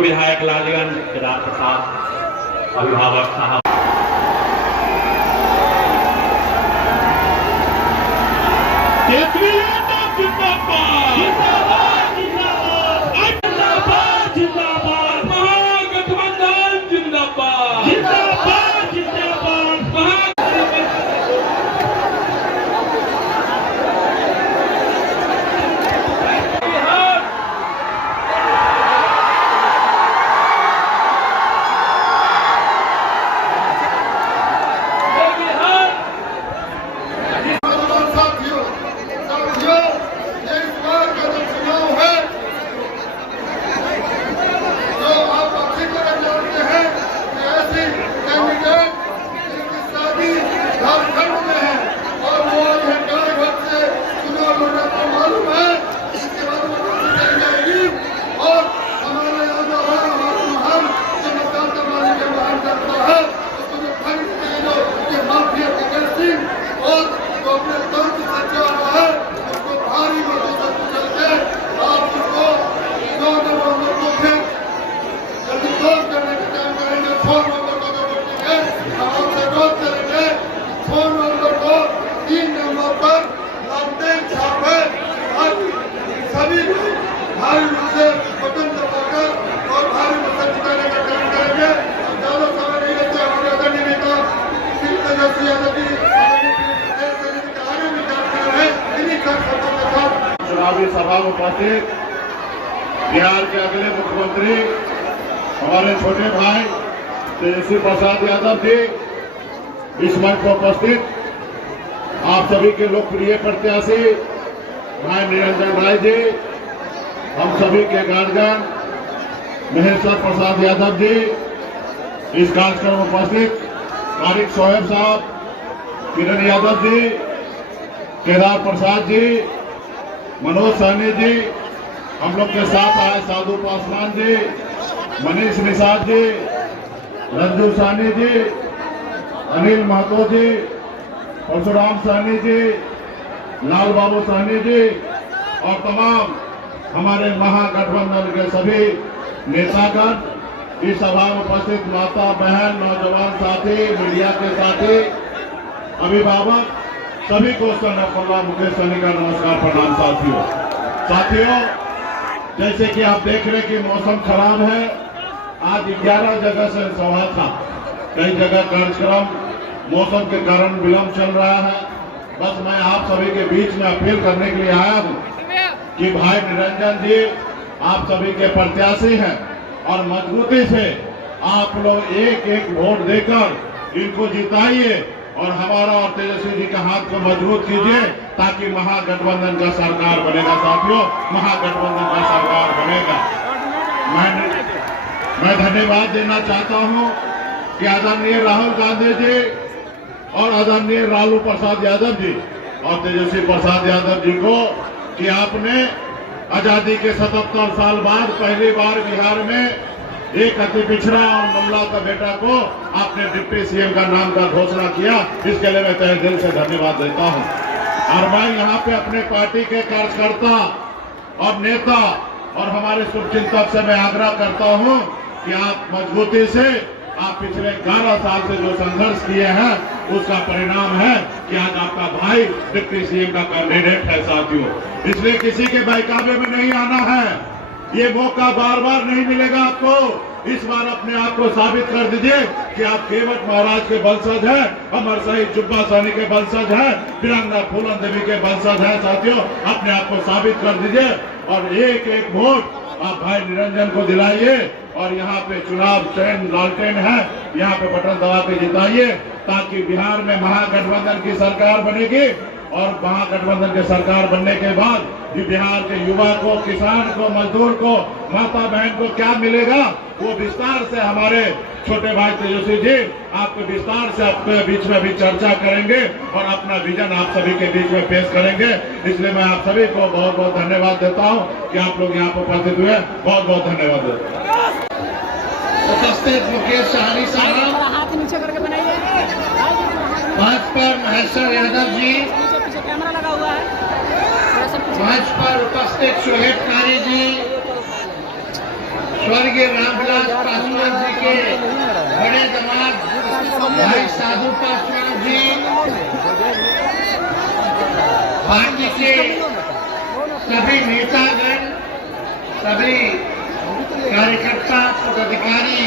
विधायक लालगंज केदार प्रसाद अभिभावक साहब चुनावी सभा में उपस्थित बिहार के अगले मुख्यमंत्री हमारे छोटे भाई तेजस्वी प्रसाद यादव जी इस मंच पर उपस्थित आप सभी के लोकप्रिय प्रत्याशी भाई निरंजन राय जी, हम सभी के गार्जियन महेश्वर प्रसाद यादव जी, इस कार्यक्रम में उपस्थित तारिक शोएब साहब, किरण यादव जी, केदार प्रसाद जी, मनोज सहनी जी, हम लोग के साथ आए साधु पासवान जी, मनीष निषाद जी, रंजू सहनी जी, अनिल महतो जी, परशुराम सहनी जी, लाल बाबू सहनी जी और तमाम हमारे महागठबंधन के सभी नेतागण, इस सभा में उपस्थित माता बहन, नौजवान साथी, मीडिया के साथी, अभिभावक, सभी को सनफुल्ला मुकेश सहनी का नमस्कार प्रणाम। साथियों, जैसे कि आप देख रहे कि मौसम खराब है, आज 11 जगह से सभा था, कई जगह कार्यक्रम मौसम के कारण विलंब चल रहा है। बस मैं आप सभी के बीच में अपील करने के लिए आया हूं कि भाई निरंजन जी आप सभी के प्रत्याशी हैं और मजबूती से आप लोग एक एक वोट देकर इनको जिताइए और हमारा और तेजस्वी जी का हाथ को मजबूत कीजिए ताकि महागठबंधन का सरकार बनेगा। साथियों, महागठबंधन का सरकार बनेगा। मैं धन्यवाद देना चाहता हूं कि आदरणीय राहुल गांधी जी और आदरणीय लालू प्रसाद यादव जी और तेजस्वी प्रसाद यादव जी को कि आपने आजादी के 77 साल बाद पहली बार बिहार में एक अति पिछड़ा और ममला का बेटा को आपने डिप्टी सीएम का नाम का घोषणा किया। इसके लिए मैं तहे दिल से धन्यवाद देता हूं। और मैं यहाँ पे अपने पार्टी के कार्यकर्ता और नेता और हमारे शुभचिंतक से मैं आग्रह करता हूं कि आप मजबूती से आप पिछले 11 साल से जो संघर्ष किए हैं उसका परिणाम है कि आज आपका भाई डिप्टी सीएम का कैंडिडेट है। साथियों, इसलिए किसी के बहकावे में नहीं आना है, ये मौका बार बार नहीं मिलेगा आपको। इस बार अपने आप को साबित कर दीजिए कि आप केवट महाराज के वंशज हैं, अमर शहीद जुब्बा सहनी के वंशज हैं, वीरांगना फूलन देवी के वंशज हैं। साथियों, अपने आप को साबित कर दीजिए और एक एक वोट आप भाई निरंजन को दिलाइए और यहाँ पे चुनाव चयन लालटेन है, यहाँ पे बटन दबा के जिताइए ताकि बिहार में महागठबंधन की सरकार बनेगी। और महागठबंधन की सरकार बनने के बाद बिहार के युवा को, किसान को, मजदूर को, माता बहन को क्या मिलेगा वो विस्तार से हमारे छोटे भाई तेजस्वी जी आपके विस्तार से आपके बीच में भी चर्चा करेंगे और अपना विजन आप सभी के बीच में पेश करेंगे। इसलिए मैं आप सभी को बहुत बहुत धन्यवाद देता हूँ कि आप लोग यहाँ पर उपस्थित हुए। बहुत बहुत धन्यवाद देता हूँ। उपस्थित मुकेश सहनी साहब, हाथ नीचे करके बनाइए। भाजपा महेश्वर यादव जी, पीछे कैमरा लगा हुआ है। मंच पर उपस्थित शोहेब कारी जी, स्वर्गीय रामविलास पासवान जी के बड़े दामाद भाई साधु पासवान जी, पार्टी के सभी नेतागण, सभी कार्यकर्ता, पदाधिकारी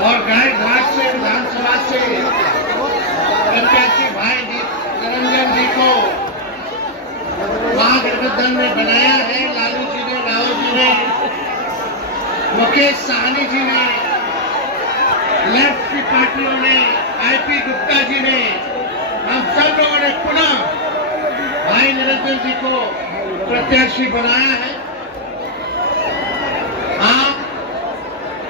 और गाय घाट से विधानसभा से प्रत्याशी भाई निरंजन जी को महागठबंधन में बनाया है। लालू जी ने, राहुल जी ने, मुकेश सहनी जी ने, लेफ्ट की पार्टियों ने, आईपी गुप्ता जी ने, हम सब लोगों ने पुनः भाई निरंजन जी को प्रत्याशी बनाया है। आप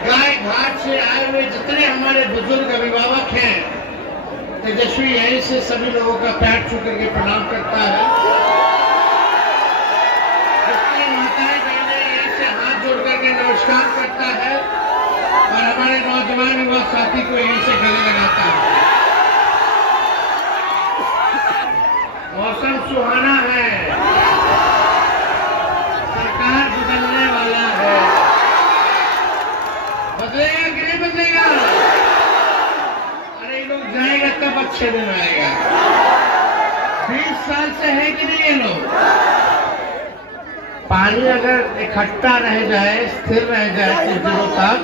गाय घाट से आए हुए जितने हमारे बुजुर्ग अभिभावक हैं, तेजस्वी यहीं से सभी लोगों का पैर छू करके प्रणाम करता है। जितनी माताएं बहनें यहीं से हाथ जोड़ करके नमस्कार करता है और हमारे नौजवान युवा साथी को यहीं से गले लगाता है। मौसम सुहाना है, सरकार बदलने वाला है। बदलेगा कि नहीं बदलेगा? अरे ये लोग जाएगा तब अच्छे दिन आएगा। 20 साल से है कि नहीं ये लोग? पानी अगर इकट्ठा रह जाए, स्थिर रह जाए कुछ दिनों तक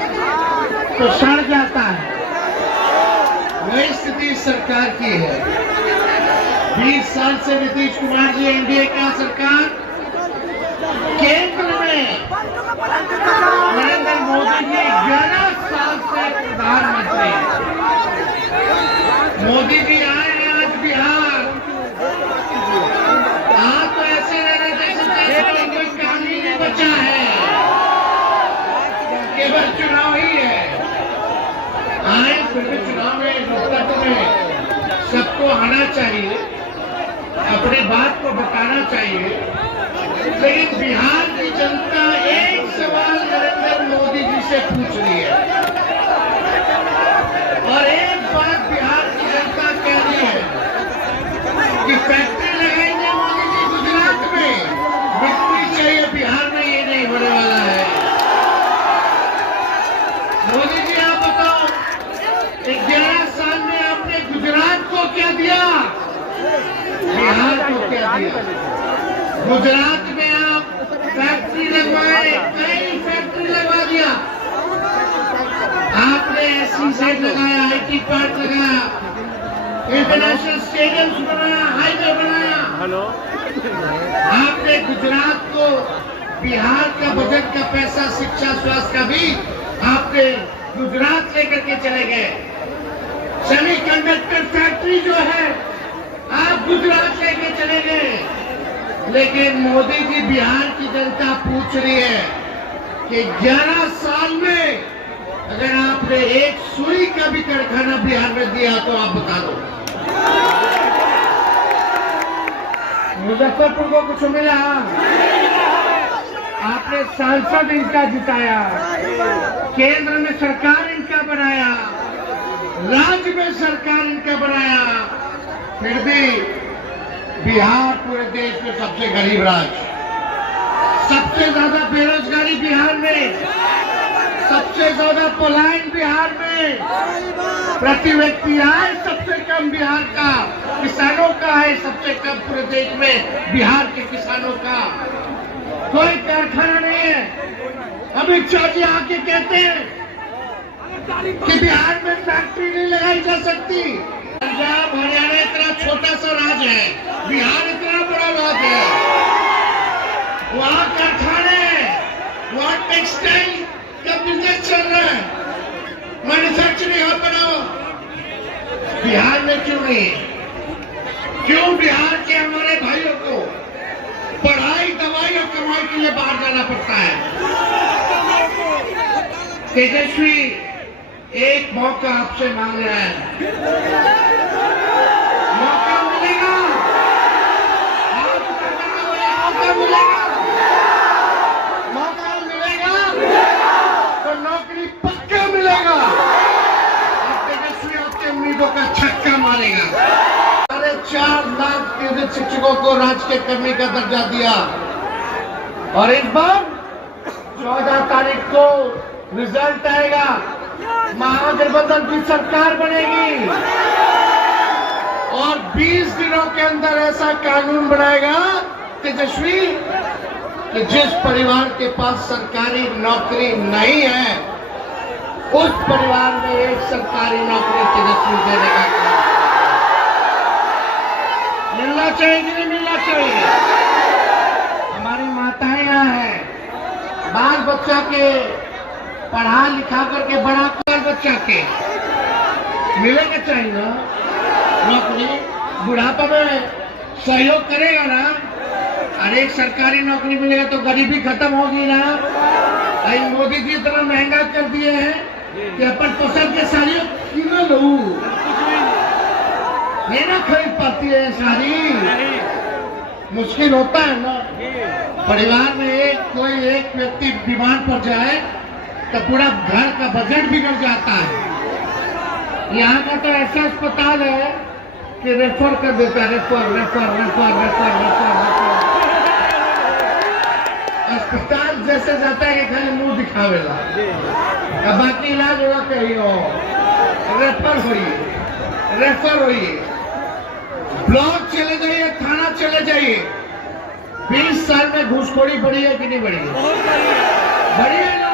तो सड़ जाता है। वही स्थिति सरकार की है। 20 साल से नीतीश कुमार जी एनडीए का सरकार, केंद्र में नरेंद्र मोदी जी 11 साल से प्रधानमंत्री। मोदी जी आए हैं आज बिहार, आप तो ऐसे रह रहे जैसे कोई काम ही नहीं बचा है, केवल चुनाव ही है। आए फिर भी चुनाव में, लोकतंत्र में सबको आना चाहिए, अपनी बात को बताना चाहिए। लेकिन बिहार की जनता एक सवाल नरेंद्र मोदी जी से पूछ रही है और एक बात बिहार की जनता कह रही है कि फैक्ट्री लगाएंगे मोदी जी गुजरात में, बिक्री चाहिए बिहार में, ये नहीं होने वाला है। मोदी जी आप बताओ, 11 साल में आपने गुजरात को क्या दिया, बिहार को क्या दिया? गुजरात में आप फैक्ट्री लगवाए, कई फैक्ट्री लगवा दिया आपने, SEZ लगाया, IT पार्क लगाया, इंटरनेशनल स्टेडियम बनाया, हाईवे बनाया। आपने गुजरात को बिहार का बजट का पैसा, शिक्षा, स्वास्थ्य का भी आपने गुजरात लेकर के चले गए। सेमीकंडक्टर फैक्ट्री जो है आप गुजरात लेके चले गए। लेकिन मोदी जी बिहार की जनता पूछ रही है कि 11 साल में अगर आपने एक सुई का भी कारखाना बिहार में दिया तो आप बता दो। मुजफ्फरपुर को कुछ मिला? आपने सांसद इनका जिताया, केंद्र में सरकार इनका बनाया, राज्य में सरकार इनका बनाया, फिर भी बिहार पूरे देश में सबसे गरीब राज्य, सबसे ज्यादा बेरोजगारी बिहार में, सबसे ज्यादा पलायन बिहार में, प्रति व्यक्ति आय सबसे कम बिहार का, किसानों का है सबसे कम पूरे देश में बिहार के किसानों का। कोई कारखाना नहीं है। अमित शाह जी आके कहते हैं कि बिहार में फैक्ट्री नहीं लगाई जा सकती। पंजाब हरियाणा इतना छोटा सा राज्य है, बिहार इतना बड़ा राज्य है। वहाँ कारखाने, वहाँ टेक्सटाइल का बिजनेस चल रहा है, मैन्युफैक्चरिंग हब बनाओ। बिहार में क्यों नहीं? क्यों बिहार के हमारे भाइयों को पढ़ाई, दवाई और कमाई के लिए बाहर जाना पड़ता है? तेजस्वी एक मौका आपसे मांग रहा है, मौका मिलेगा, मौका मिलेगा, मौका मिलेगा तो नौकरी पक्का मिलेगा। अब तेजस्वी आपके उम्मीदों का छक्का मारेगा। 4.5 लाख संबंधित शिक्षकों को राजकीय कर्मी का दर्जा दिया। और इस बार 14 तारीख को रिजल्ट आएगा, महागठबंधन की सरकार बनेगी और 20 दिनों के अंदर ऐसा कानून बनाएगा तेजस्वी कि जिस परिवार के पास सरकारी नौकरी नहीं है उस परिवार में एक सरकारी नौकरी तेजस्वी देने का काम मिलना चाहिए कि नहीं मिलना चाहिए। हमारी माताएं यहाँ हैं, बाल बच्चा के पढ़ा लिखा करके बड़ा बाल बच्चा के मिलेगा चाहिए ना नौकरी, बुढ़ापा में सहयोग करेगा ना। अरे एक सरकारी नौकरी मिलेगा तो गरीबी खत्म होगी ना। भाई मोदी जी इतना महंगा कर दिए हैं कि अपन पसंद के साड़ी क्यों लू, नहीं ना खरीद पाती है साड़ी, मुश्किल होता है ना। परिवार में कोई एक व्यक्ति बीमार पड़ जाए तो पूरा घर का बजट बिगड़ जाता है। यहाँ का तो ऐसा अस्पताल है कि रेफर कर देता है, रेफर। अस्पताल जैसे जाता है कि खाली मुंह दिखावेला, अब बाकी इलाज होगा कहीं और। रेफर होइए, ब्लॉक चले जाइए, थाना चले जाइए। 20 साल में घूसखोरी बढ़ी है कि नहीं बढ़ी है? बढ़ी है ना।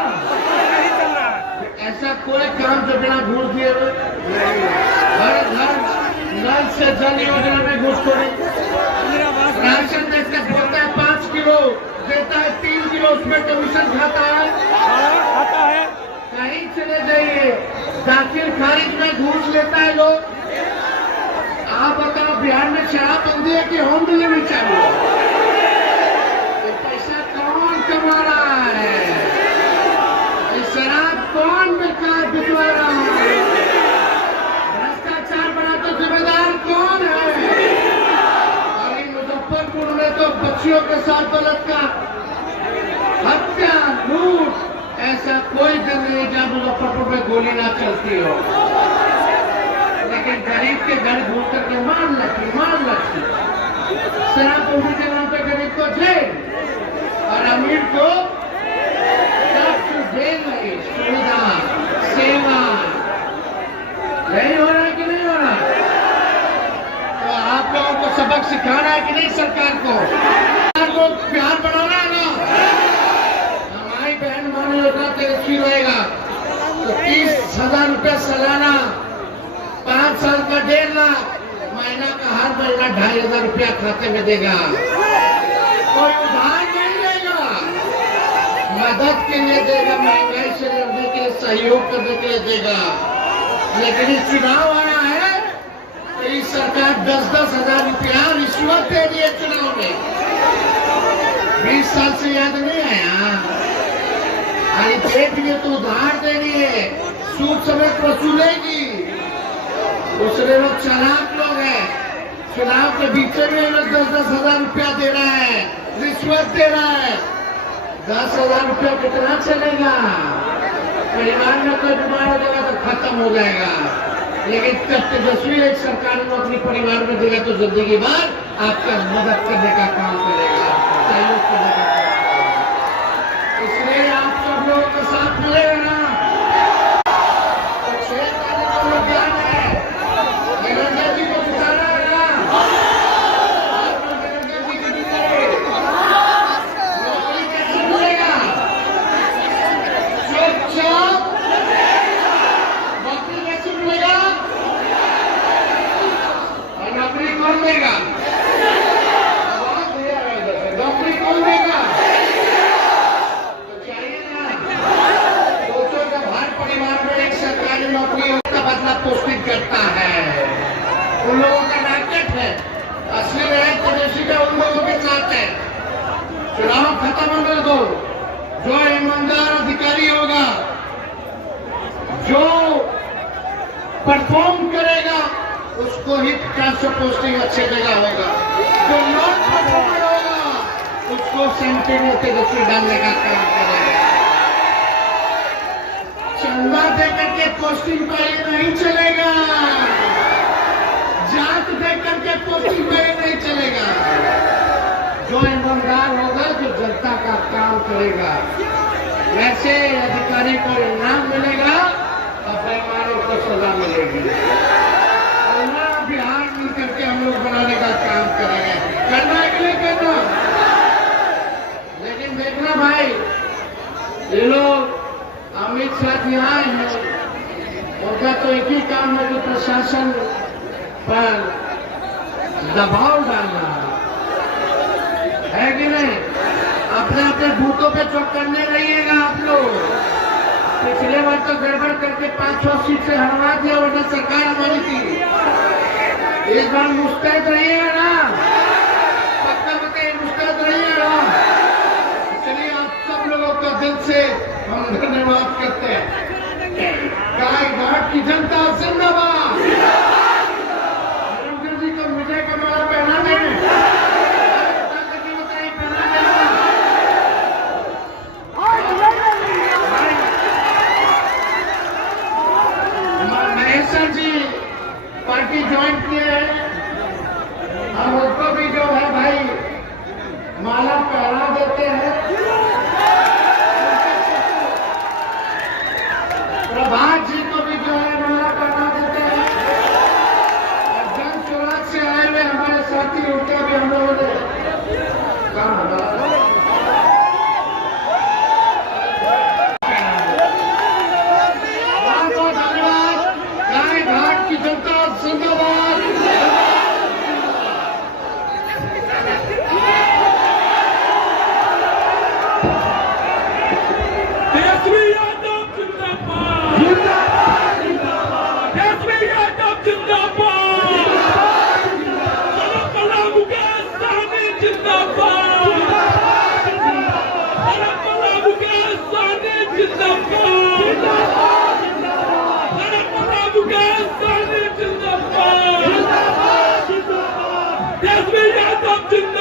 ऐसा कोई काम जो बिना घूस दिए हर घर नल से जल योजना में घूसखोरी। राशन जैसे बोलता है 5 किलो देता है, 3 किलो उसमें कमीशन खाता है। कहीं चले जाइए, दाखिल खारिज में घूस लेता है लोग। आप बताओ बिहार में शराब बंदी है कि होम डिलीवरी चालू है? ये पैसा कौन कमा रहा है? ये शराब कौन बेकार बिकवा रहा है? भ्रष्टाचार बना तो जिम्मेदार कौन है? और इन मुजफ्फरपुर में तो बच्चियों के साथ बलात्कार, हत्या, लूट, ऐसा कोई दिन नहीं जब मुजफ्फरपुर में गोली ना चलती हो। लेकिन गरीब के घर घूम करके मार लगी शराब पूरी के नाम पे गरीब को जेल और अमीर को जेल लगी, सुविधा सेवा। यही हो रहा है कि नहीं हो रहा? तो आप लोगों को सबक सिखाना है कि नहीं सरकार को? प्यार बढ़ाना है ना। हमारी बहन मान योजना तेजस्वी रहेगा तो 30,000 रुपया सालाना, 5 साल का 1.5 लाख, महीना का हर महीना 2,500 रुपया खाते में देगा। कोई उधार नहीं देगा, मदद के लिए देगा, महंगाई से लड़ने के लिए, सहयोग करने के लिए देगा। लेकिन इस चुनाव आया है तो इस सरकार 10-10 हजार रुपया रिश्वत दे रही है चुनाव में। 20 साल से याद नहीं आया? अरे देख लिए तो उधार दे रही है, सूद समेत वसूलेगी। दूसरे लोग चालाक लोग हैं, चुनाव के बीच में लोग 10-10 हजार रुपया दे रहा है, रिश्वत दे रहा है। 10,000 रुपया कितना चलेगा? परिवार में कोई बीमार हो जाएगा तो खत्म हो जाएगा। लेकिन जब तेजस्वी एक सरकार को अपने परिवार में देगा तो जिंदगी भर आपका मदद करने का काम करेगा, सहयोग करने का काम करेगा। इसलिए आप सब लोगों के साथ मिलेगा ना। नौकरी कौन देगा? तो चाहिए ना। सोचो जब हर परिवार में एक सरकारी नौकरी हो का बदला पोस्टिंग करता है, उन लोगों का रैकेट है। असली में तेजस्वी का उन लोगों के साथ है। चुनाव खत्म होने दो, जो ईमानदार अधिकारी होगा, जो परफॉर्म करेगा उसको ही 50 पोस्टिंग अच्छे जगह होगा। जो नॉन परफॉर्मर होगा उसको सेंटर में तेजस्वी डालने का काम करेगा। चंदा देकर के पोस्टिंग पर ये नहीं चलेगा। जात देख करके पोस्टिंग में नहीं चलेगा। जो ईमानदार होगा, जो जनता का काम करेगा, वैसे अधिकारी को इनाम मिलेगा और बेईमानों को सजा मिलेगी। और ना बिहार मिल करके हम लोग बनाने का काम करेंगे। करना है कि नहीं करना? लेकिन देखना भाई, ये लोग अमित शाह जी आए हैं, उनका तो एक ही काम है कि प्रशासन पर दबाव डालना है कि नहीं? अपने अपने बूथों पे चौक करने रहिएगा आप लोग। पिछले बार तो गड़बड़ करके 5-6 सीट से हरवा दिया, वरना सरकार हमारी थी। इस बार मुस्तैद रहिएगा ना? पक्का बताइए, मुस्तैद रहिएगा। चलिए, आप सब लोगों का दिल से हम धन्यवाद करते हैं। गाय घाट की जनता जिंदाबाद। रंजन जी को विजय का माला पहना दें। बताइए, पहना देना। महेश्वर जी पार्टी ज्वाइन किए हैं, हम उनको भी जो है भाई माला पहना देते हैं। प्रभात जी को भी जो है माला पहना देते हैं। और जन स्वराज से आए हुए हमारे साथी, उनका भी हम लोगों ने बहुत बहुत धन्यवाद। गाय घाट की जनता जिंदाबाद। तेजस्वी यादव जिंदाबाद, जिंदाबाद, जिंदाबाद। तेजस्वी यादव जिंदाबाद, जिंदाबाद। बड़ा मुकेश सहनी जिंदाबाद, जिंदाबाद। बड़ा मुकेश सहनी जिंदाबाद, जिंदाबाद, जिंदाबाद। बड़ा मुकेश सहनी जिंदाबाद, जिंदाबाद, जिंदाबाद। तेजस्वी यादव जिंदाबाद।